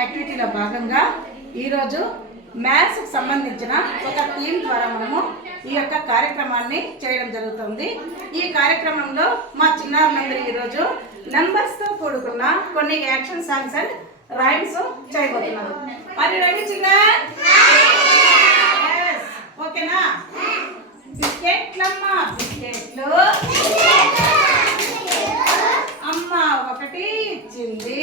యాక్టివిటీలో భాగంగా ఈరోజు మ్యాథ్స్కి సంబంధించిన ఒక థీమ్ ద్వారా మనము ఈ యొక్క కార్యక్రమాన్ని చేయడం జరుగుతుంది. ఈ కార్యక్రమంలో మా చిన్నారులందరూ ఈరోజు నంబర్స్తో కూడుకున్న కొన్ని యాక్షన్ సాంగ్స్ అండ్ రైమ్స్ చేయబోతున్నారు. మరి రెడీ చిల్డ్రన్? ఓకేనా? బిస్కెట్లమ్మ బిస్కెట్లు అమ్మ ఒకటి ఇచ్చింది,